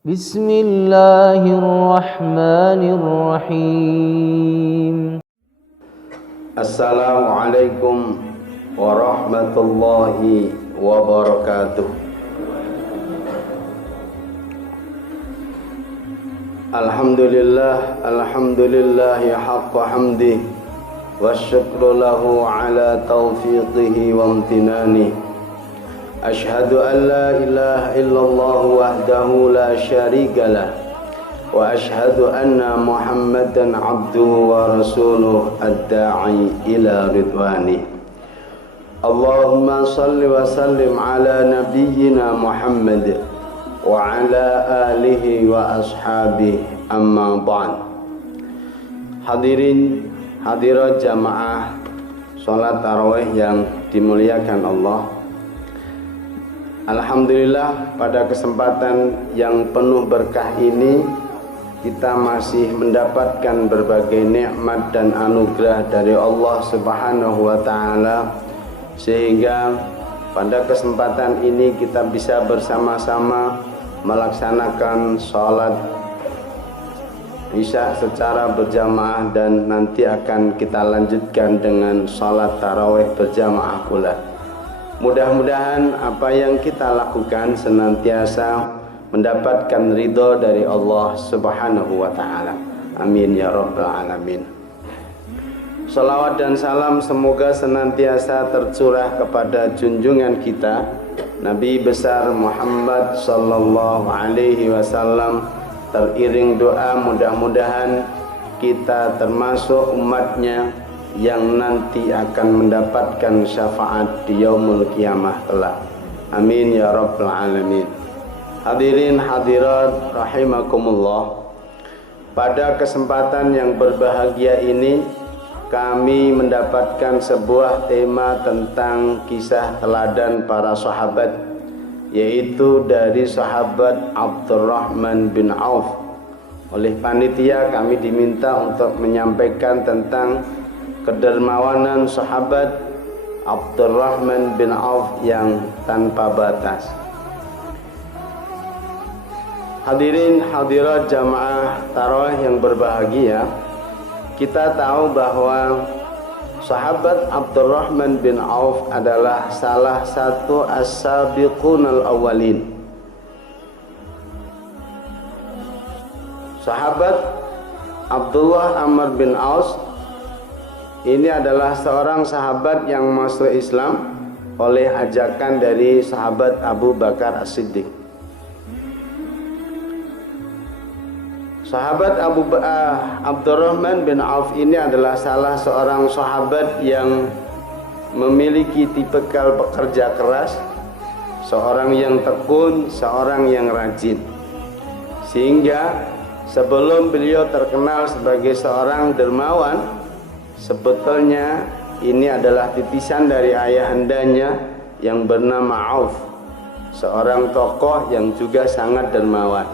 Bismillahirrahmanirrahim. Assalamualaikum warahmatullahi wabarakatuh. Alhamdulillah haqqa hamdi wasyukru lahu ala taufiqihi wa amtinani. Ashhadu an la ilaha illallah wahdahu la syarika lah wa ashhadu anna Muhammadan abduhu wa rasuluh ad-da'i ila ridwani. Allahumma salli wa sallim ala nabiyyina Muhammad wa ala alihi wa ashabihi, amma ba'd. Hadirin hadirat jamaah salat tarawih yang dimuliakan Allah, alhamdulillah pada kesempatan yang penuh berkah ini kita masih mendapatkan berbagai nikmat dan anugerah dari Allah Subhanahu wa taala, sehingga pada kesempatan ini kita bisa bersama-sama melaksanakan salat Isya secara berjamaah, dan nanti akan kita lanjutkan dengan salat tarawih berjamaah pula. Mudah-mudahan apa yang kita lakukan senantiasa mendapatkan ridho dari Allah Subhanahu wa taala. Amin ya rabbal alamin. Salawat dan salam semoga senantiasa tercurah kepada junjungan kita Nabi besar Muhammad sallallahu alaihi wasallam, teriring doa mudah-mudahan kita termasuk umatnya yang nanti akan mendapatkan syafaat di yaumul qiyamah kelak. Amin ya rabbal alamin. Hadirin hadirat rahimakumullah, pada kesempatan yang berbahagia ini kami mendapatkan sebuah tema tentang kisah teladan para sahabat, yaitu dari sahabat Abdurrahman bin Auf. Oleh panitia kami diminta untuk menyampaikan tentang kedermawanan sahabat Abdurrahman bin Auf yang tanpa batas. Hadirin hadirat jamaah tarawih yang berbahagia, kita tahu bahwa sahabat Abdurrahman bin Auf adalah salah satu as-sabiqunal awwalin. Sahabat Abdullah Amr bin Aus ini adalah seorang sahabat yang masuk Islam oleh ajakan dari sahabat Abu Bakar As-Siddiq. Sahabat Abdurrahman bin Auf ini adalah salah seorang sahabat yang memiliki tipikal pekerja keras, seorang yang tekun, seorang yang rajin. Sehingga sebelum beliau terkenal sebagai seorang dermawan, sebetulnya ini adalah titisan dari ayahandanya yang bernama Auf, seorang tokoh yang juga sangat dermawan.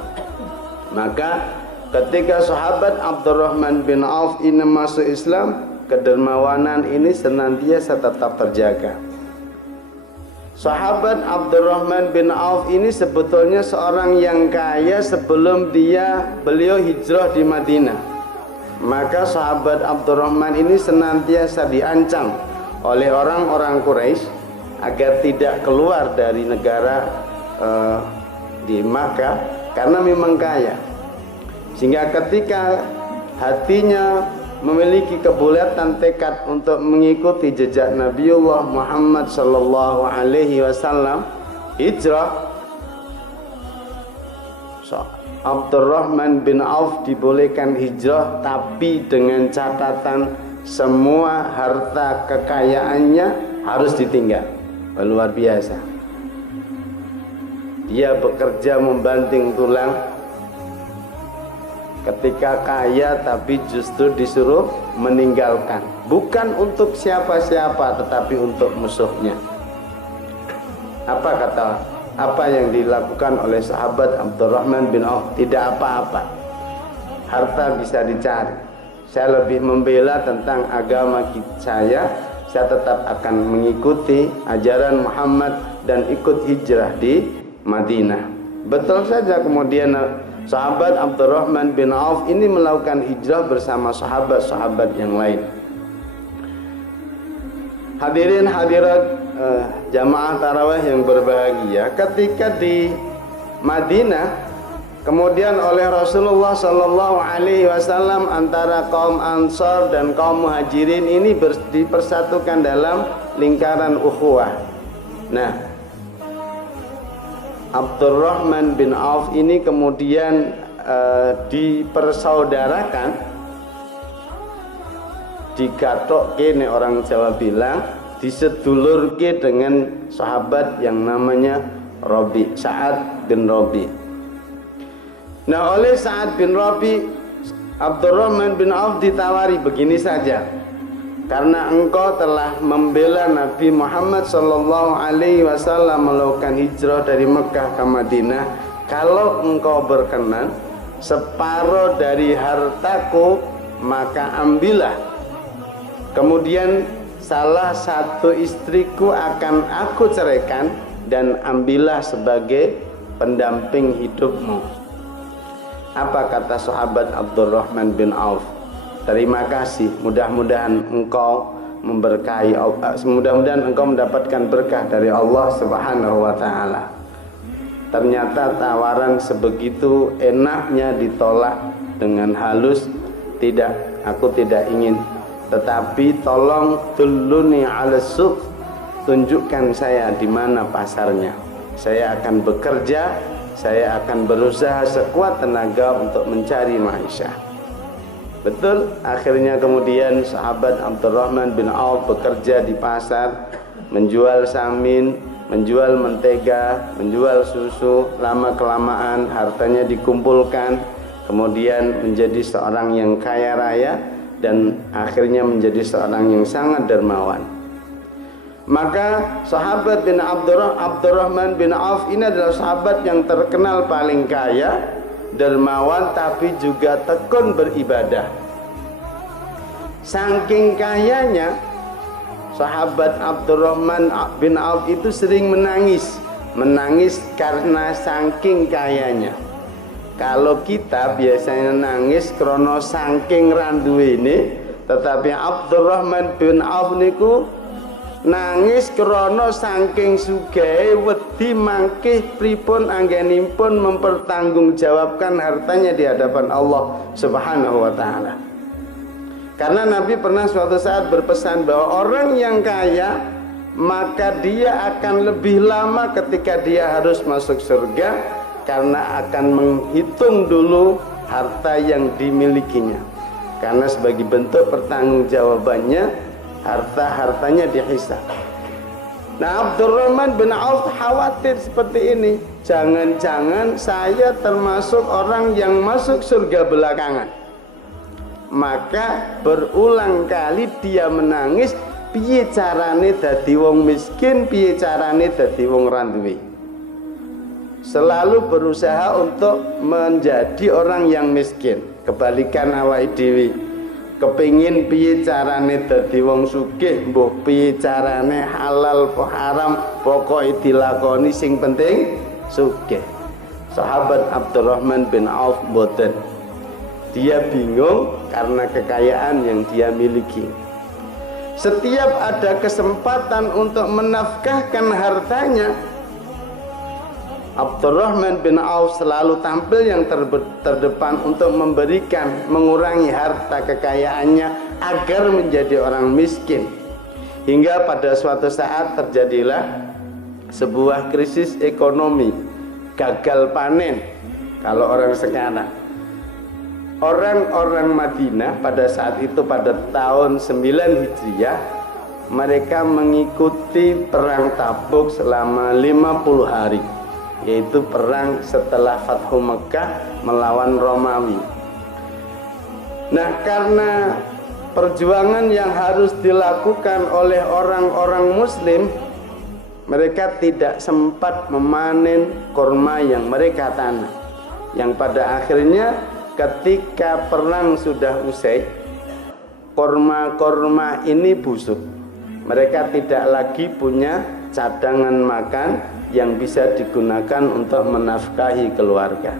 Maka ketika sahabat Abdurrahman bin Auf ini masuk Islam, kedermawanan ini senantiasa tetap terjaga. Sahabat Abdurrahman bin Auf ini sebetulnya seorang yang kaya sebelum beliau hijrah di Madinah. Maka sahabat Abdurrahman ini senantiasa diancam oleh orang-orang Quraisy agar tidak keluar dari negara di Makkah karena memang kaya. Sehingga ketika hatinya memiliki kebulatan tekad untuk mengikuti jejak Nabiullah Muhammad sallallahu alaihi wasallam, hijrah, Abdurrahman bin Auf dibolehkan hijrah, tapi dengan catatan semua harta kekayaannya harus ditinggal. Luar biasa. Dia bekerja membanting tulang, ketika kaya tapi justru disuruh meninggalkan, bukan untuk siapa-siapa tetapi untuk musuhnya. Apa yang dilakukan oleh sahabat Abdurrahman bin Auf? Tidak apa-apa, harta bisa dicari. Saya lebih membela tentang agama saya tetap akan mengikuti ajaran Muhammad dan ikut hijrah di Madinah. Betul saja, kemudian sahabat Abdurrahman bin Auf ini melakukan hijrah bersama sahabat-sahabat yang lain. Hadirin hadirat jamaah tarawih yang berbahagia, ketika di Madinah kemudian oleh Rasulullah Sallallahu Alaihi Wasallam antara kaum Ansar dan kaum Muhajirin ini dipersatukan dalam lingkaran ukhuwah. Nah, Abdurrahman bin Auf ini kemudian dipersaudarakan, digatokke nek orang Jawa bilang, disedulurke dengan sahabat yang namanya Rabi, Sa'ad bin Rabi. Nah, oleh Sa'ad bin Rabi, Abdurrahman bin Auf ditawari, begini saja, karena engkau telah membela Nabi Muhammad sallallahu alaihi wasallam melakukan hijrah dari Mekah ke Madinah, kalau engkau berkenan separuh dari hartaku maka ambillah. Kemudian salah satu istriku akan aku ceraikan dan ambillah sebagai pendamping hidupmu. Apa kata sahabat Abdurrahman bin Auf? Terima kasih, mudah-mudahan engkau memberkahi, mudah-mudahan engkau mendapatkan berkah dari Allah Subhanahu wa taala. Ternyata tawaran sebegitu enaknya ditolak dengan halus. Tidak, aku tidak ingin, tetapi tolong dulluni ala suq, tunjukkan saya di mana pasarnya. Saya akan bekerja, saya akan berusaha sekuat tenaga untuk mencari maisha. Betul, akhirnya kemudian sahabat Abdurrahman bin Auf bekerja di pasar, menjual samin, menjual mentega, menjual susu. Lama kelamaan hartanya dikumpulkan, kemudian menjadi seorang yang kaya raya dan akhirnya menjadi seorang yang sangat dermawan. Maka sahabat bin Abdurrahman bin Auf ini adalah sahabat yang terkenal paling kaya, dermawan, tapi juga tekun beribadah. Saking kayanya, sahabat Abdurrahman bin Auf itu sering menangis karena saking kayanya. Kalau kita biasanya nangis krono saking randuwe ini, tetapi Abdurrahman bin Auf niku nangis krono saking sugih, wedi mangkih pripun anggenipun mempertanggungjawabkan hartanya di hadapan Allah Subhanahu wa taala. Karena Nabi pernah suatu saat berpesan bahwa orang yang kaya maka dia akan lebih lama ketika dia harus masuk surga, karena akan menghitung dulu harta yang dimilikinya. Karena sebagai bentuk pertanggungjawabannya, hartanya dihisab. Nah, Abdurrahman bin Auf khawatir seperti ini. Jangan-jangan saya termasuk orang yang masuk surga belakangan. Maka berulang kali dia menangis, piye carane dadi wong miskin, piye carane dadi wong randuwe. Selalu berusaha untuk menjadi orang yang miskin. Kebalikan awake dhewe, kepingin piye carane dadi wong sugih, mbuh piye carane halal apa haram, pokoke dilakoni sing penting sugih. Sahabat Abdurrahman bin Auf boten. Dia bingung karena kekayaan yang dia miliki. Setiap ada kesempatan untuk menafkahkan hartanya, Abdurrahman bin Auf selalu tampil yang terdepan untuk memberikan, mengurangi harta kekayaannya agar menjadi orang miskin. Hingga pada suatu saat terjadilah sebuah krisis ekonomi, gagal panen. Kalau orang sekarang, orang-orang Madinah pada saat itu pada tahun 9 Hijriah, mereka mengikuti perang Tabuk selama 50 hari. Yaitu perang setelah Fathu Mekah melawan Romawi. Nah, karena perjuangan yang harus dilakukan oleh orang-orang Muslim, mereka tidak sempat memanen kurma yang mereka tanam. Yang pada akhirnya ketika perang sudah usai, kurma-kurma ini busuk. Mereka tidak lagi punya cadangan makan yang bisa digunakan untuk menafkahi keluarga.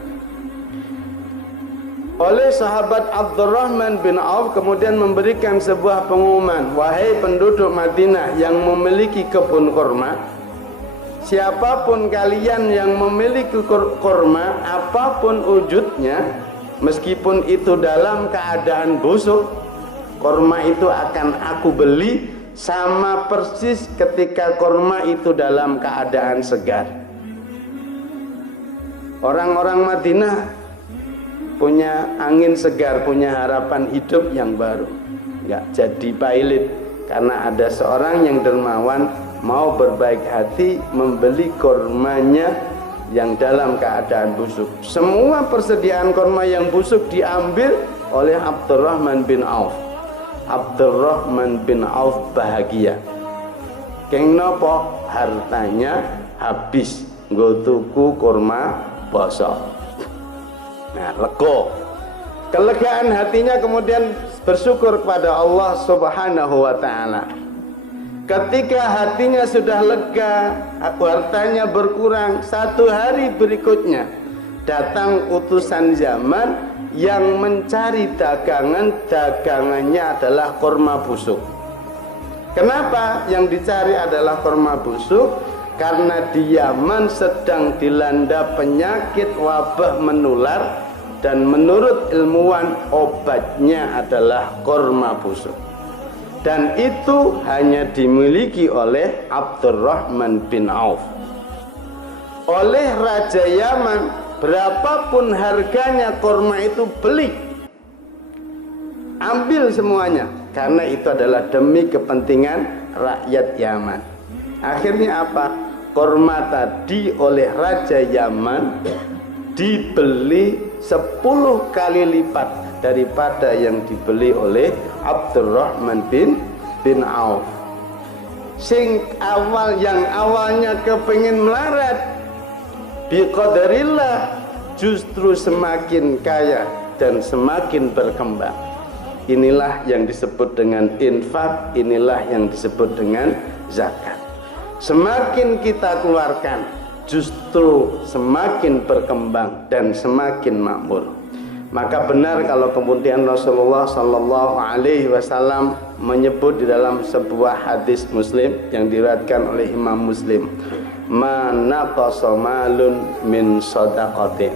Oleh sahabat Abdurrahman bin Auf kemudian memberikan sebuah pengumuman, wahai penduduk Madinah yang memiliki kebun kurma, siapapun kalian yang memiliki kurma apapun wujudnya, meskipun itu dalam keadaan busuk, kurma itu akan aku beli sama persis ketika kurma itu dalam keadaan segar. Orang-orang Madinah punya angin segar, punya harapan hidup yang baru, nggak jadi pailit karena ada seorang yang dermawan mau berbaik hati membeli kurmanya yang dalam keadaan busuk. Semua persediaan kurma yang busuk diambil oleh Abdurrahman bin Auf. Abdurrahman bin Auf bahagia. Keng nopo hartanya habis nggo tuku kurma bosok. Nah, lego. Kelegaan hatinya kemudian bersyukur kepada Allah Subhanahu wa taala. Ketika hatinya sudah lega, hartanya berkurang, satu hari berikutnya datang utusan zaman yang mencari dagangannya adalah kurma busuk. Kenapa yang dicari adalah kurma busuk? Karena di Yaman sedang dilanda penyakit wabah menular dan menurut ilmuwan obatnya adalah kurma busuk. Dan itu hanya dimiliki oleh Abdurrahman bin Auf. Oleh Raja Yaman, berapapun harganya kurma itu beli, ambil semuanya, karena itu adalah demi kepentingan rakyat Yaman. Akhirnya apa? Kurma tadi oleh Raja Yaman dibeli 10 kali lipat daripada yang dibeli oleh Abdurrahman bin Auf. Yang awalnya kepingin melarat, biqadarillah justru semakin kaya dan semakin berkembang. Inilah yang disebut dengan infak, inilah yang disebut dengan zakat. Semakin kita keluarkan, justru semakin berkembang dan semakin makmur. Maka benar kalau kemudian Rasulullah Sallallahu Alaihi Wasallam menyebut di dalam sebuah hadis Muslim yang diriwayatkan oleh Imam Muslim, "Man naqasa malun min shadaqatin."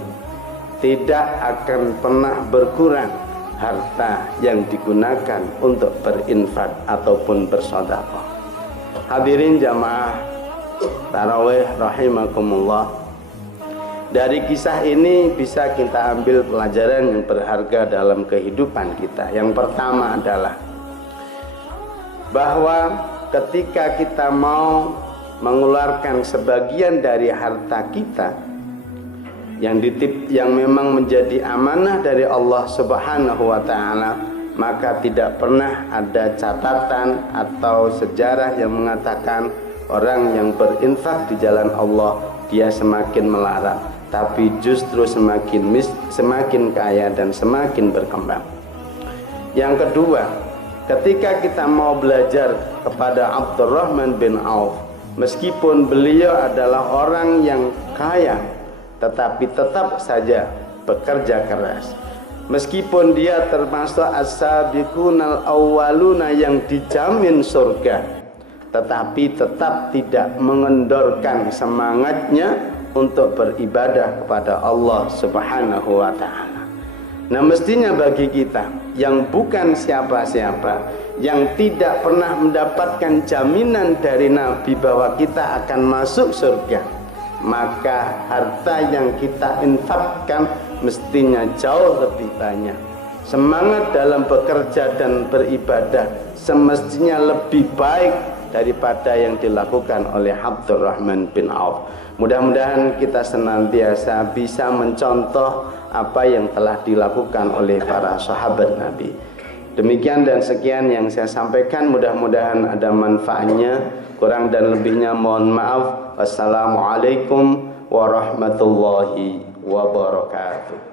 Tidak akan pernah berkurang harta yang digunakan untuk berinfak ataupun bersedekah. Hadirin jamaah tarawih rahimakumullah. Dari kisah ini bisa kita ambil pelajaran yang berharga dalam kehidupan kita. Yang pertama adalah bahwa ketika kita mau mengeluarkan sebagian dari harta kita yang memang menjadi amanah dari Allah Subhanahu wa taala, maka tidak pernah ada catatan atau sejarah yang mengatakan orang yang berinfak di jalan Allah dia semakin melarat, tapi justru semakin kaya dan semakin berkembang. Yang kedua, ketika kita mau belajar kepada Abdurrahman bin Auf, meskipun beliau adalah orang yang kaya, tetapi tetap saja bekerja keras. Meskipun dia termasuk as-sabiqunal awwaluna yang dijamin surga, tetapi tetap tidak mengendorkan semangatnya untuk beribadah kepada Allah Subhanahu wa taala. Nah, mestinya bagi kita yang bukan siapa-siapa, yang tidak pernah mendapatkan jaminan dari Nabi bahwa kita akan masuk surga, maka harta yang kita infakkan mestinya jauh lebih banyak. Semangat dalam bekerja dan beribadah semestinya lebih baik daripada yang dilakukan oleh Abdurrahman bin Auf. Mudah-mudahan kita senantiasa bisa mencontoh apa yang telah dilakukan oleh para sahabat Nabi. Demikian dan sekian yang saya sampaikan, mudah-mudahan ada manfaatnya. Kurang dan lebihnya mohon maaf. Wassalamualaikum warahmatullahi wabarakatuh.